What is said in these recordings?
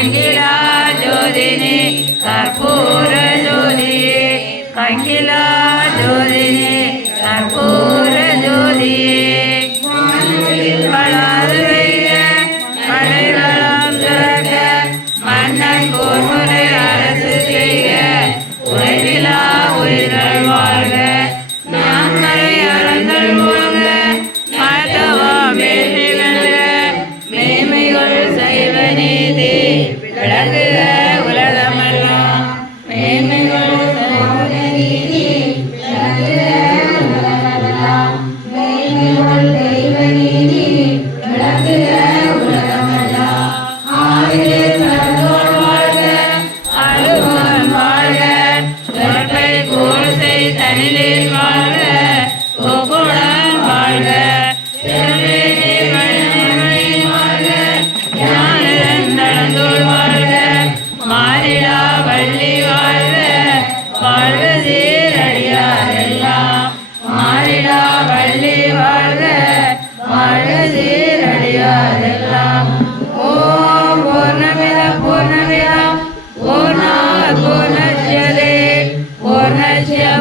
ಕಂಗಿಲಾ ಜ್ಯೋತಿನಿ ಕರ್ಪೂರ ಜ್ಯೋತಿಯೇ ಕಂಗಿಲಾ ಜ್ಯೋತಿನಿ கற்பூர ஜோதியே வளர்வைய மலைவளம் திறக்க மன்னன் கோர்முறை அரசு செய்ய உலகிலா உயிர்கள் வாழ்க ஞான்மறை அறங்கள் வாழ்க மாதவா மேன்மை வெல்க மேன்மைகள் செய்வ நீதி விளங்குக உலகமெல்லாம் மேன்மைகள் செய்வ நீதி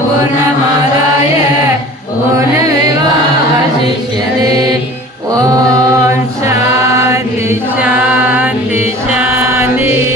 पूर्णमादाय पूर्णमेवावशिष्यते ॐ शान्ति शान्ति शान्ति